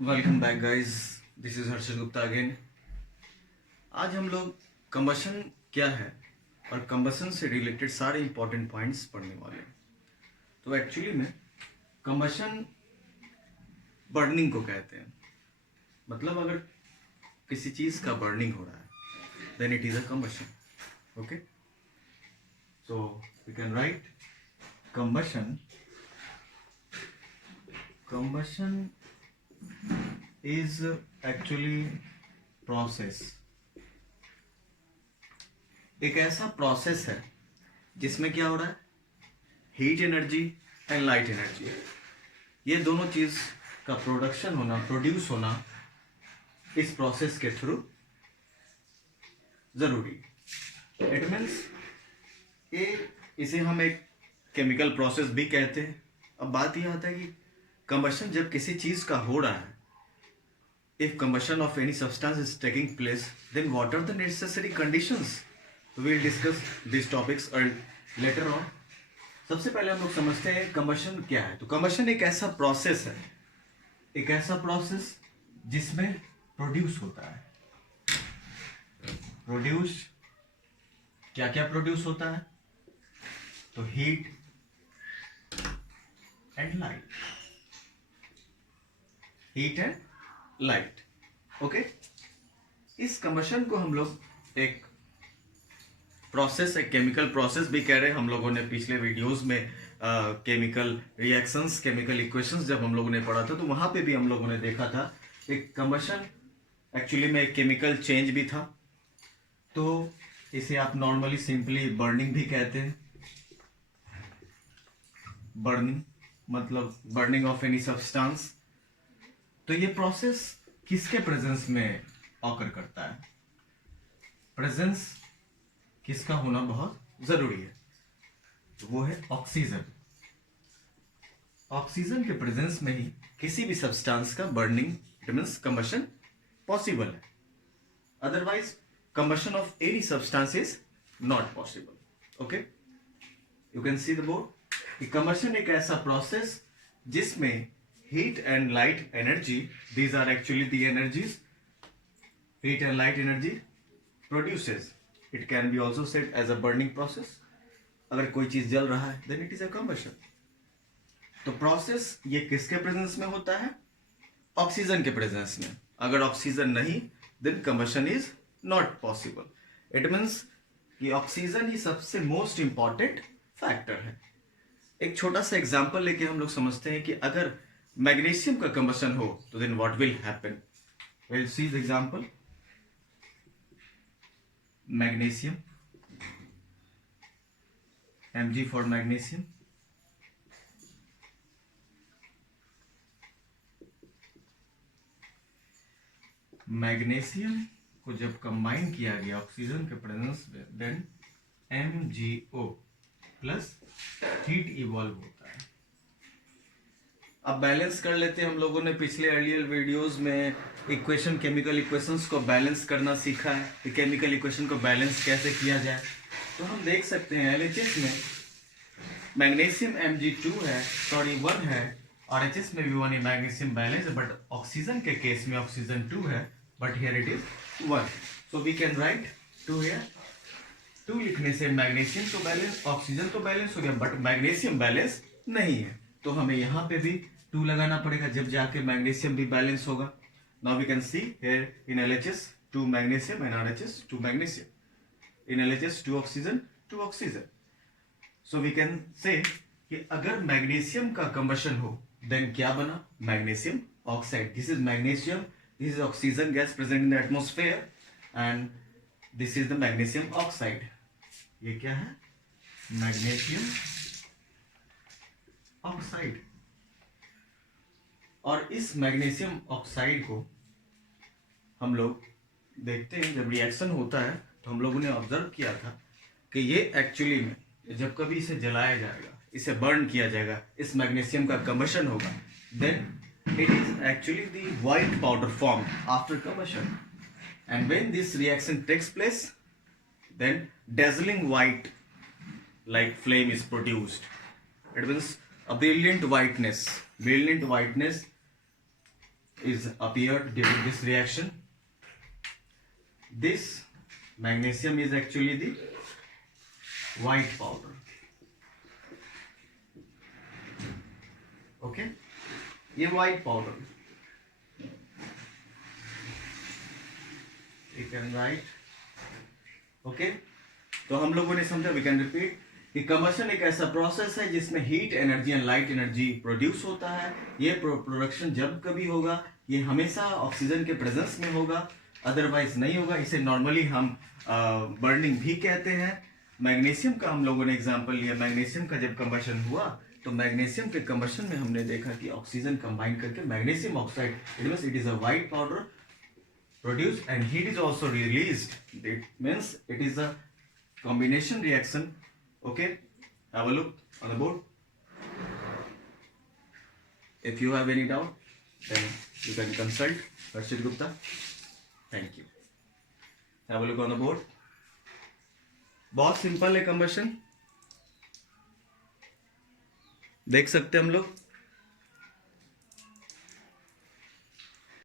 Welcome back guys, this is Harshad Gupta again. आज हम लोग कंबशन क्या है और कंबशन से रिलेटेड सारे इंपॉर्टेंट पॉइंट्स पढ़ने वाले हैं। तो एक्चुअली में कंबशन बर्निंग को कहते हैं। मतलब अगर किसी चीज़ का बर्निंग हो रहा है then it is a combustion. Okay, so we can write combustion combustion is actually process। एक ऐसा प्रोसेस है जिसमें क्या हो रहा है, heat energy and light energy, ये दोनों चीज का प्रोडक्शन होना, प्रोड्यूस होना इस प्रोसेस के थ्रू जरूरी। इट मीन्स इसे हम एक केमिकल प्रोसेस भी कहते हैं। अब बात यह आता है कि कंबशन जब किसी चीज का हो रहा है, if combustion of any substance is taking place, then what are the necessary conditions? We will discuss these topics later on. सबसे पहले हम लोग समझते हैं कंबशन क्या है। तो कंबशन एक ऐसा प्रोसेस है, एक ऐसा प्रोसेस जिसमें प्रोड्यूस होता है। प्रोड्यूस क्या क्या प्रोड्यूस होता है? तो heat and light, heat and light. Okay, इस कंबशन को हम लोग एक प्रोसेस, एक केमिकल प्रोसेस भी कह रहे हैं। हम लोगों ने पिछले वीडियोस में केमिकल रिएक्शंस, केमिकल इक्वेशंस जब हम लोगों ने पढ़ा था तो वहां पे भी हम लोगों ने देखा था एक कंबशन एक्चुअली में एक केमिकल चेंज भी था। तो इसे आप नॉर्मली सिंपली बर्निंग भी कहते हैं। बर्निंग मतलब बर्निंग ऑफ एनी सब्सटेंस। तो ये प्रोसेस किसके प्रेजेंस में ऑकर करता है? प्रेजेंस किसका होना बहुत जरूरी है, तो वो है ऑक्सीजन। ऑक्सीजन के प्रेजेंस में ही किसी भी सब्सटेंस का burning, it means combustion possible है। Otherwise combustion of any substance is not possible. Okay, you can see the board. Combustion एक ऐसा प्रोसेस जिसमें heat and light energy, these are actually the energies heat and light energy produces. It can be also said as a burning process. अगर कोई चीज जल रहा है then it is a combustion. तो प्रोसेस ये किसके प्रेजेंस में होता है? ऑक्सीजन के प्रेजेंस में। अगर ऑक्सीजन नहीं then combustion is not possible. It means कि ऑक्सीजन ही सबसे मोस्ट इंपॉर्टेंट फैक्टर है। एक छोटा सा एग्जांपल लेके हम लोग समझते हैं कि अगर मैग्नीशियम का कंबशन हो तो then what will happen. Will see the example. Magnesium, Mg for magnesium. Magnesium को जब कंबाइन किया गया ऑक्सीजन के प्रेजेंस में then MgO plus heat evolve होता है। अब बैलेंस कर लेते हैं। हम लोगों ने पिछले अर्लियर वीडियोस में इक्वेशन, केमिकल इक्वेशंस को बैलेंस करना सीखा है कि केमिकल इक्वेशन को बैलेंस कैसे किया जाए। तो हम देख सकते हैं LHS में मैग्नीशियम Mg2 है, सॉरी 1 है, और HS में भी 1 है। मैग्नीशियम बैलेंस है, बट ऑक्सीजन के केस में ऑक्सीजन 2 है, but here it is 1। So we can write 2 here. 2 लिखने से मैग्नीशियम तो बैलेंस, ऑक्सीजन तो बैलेंस हो गया, बट मैग्नीशियम बैलेंस नहीं है। तो हमें यहाँ पे भी 2 लगाना पड़ेगा, जब जाके मैग्नीशियम भी बैलेंस होगा। Now we can see here in LHS 2 magnesium and RHS 2 magnesium. In LHS 2 oxygen 2 oxygen. So we can say कि अगर मैग्नीशियम का कंबशन हो देन क्या बना? Magnesium oxide. This is magnesium, this is oxygen gas present in the atmosphere and this is the magnesium oxide. ये क्या है? Magnesium oxide. और इस मैग्नीशियम ऑक्साइड को हम लोग देखते हैं जब रिएक्शन होता है तो हम लोगों ने ऑब्जर्व किया था कि ये एक्चुअली में जब कभी इसे जलाया जाएगा, इसे बर्न किया जाएगा, इस मैग्नीशियम का कंबशन होगा, then it is actually the white powder form after combustion. And when this reaction takes place then dazzling white like flame is produced. It means a brilliant whiteness is appeared during this reaction. This magnesium is actually the white powder. Okay, ये white powder. You can write. Okay, तो हम लोगों ने समझा, we can repeat कि combustion एक ऐसा process है जिसमें heat energy and light energy produce होता है. ये प्रोडक्शन जब कभी होगा, ये हमेशा ऑक्सीजन के प्रेजेंस में होगा, अदरवाइज नहीं होगा. इसे नॉर्मली हम बर्निंग भी कहते हैं. मैग्नीशियम का हम लोगों ने एग्जांपल लिया. मैग्नीशियम का जब कंबशन हुआ तो मैग्नीशियम के कंबशन में हमने देखा कि ऑक्सीजन कंबाइन करके magnesium oxide, it is a white powder produced and heat is also released. It means it is a combination reaction. Okay, have a look on the board. If you have any doubt, then you can consult Harshit Gupta. Thank you. Have a look on the board. बहुत simple है combustion, देख सकते हैं हम लोग.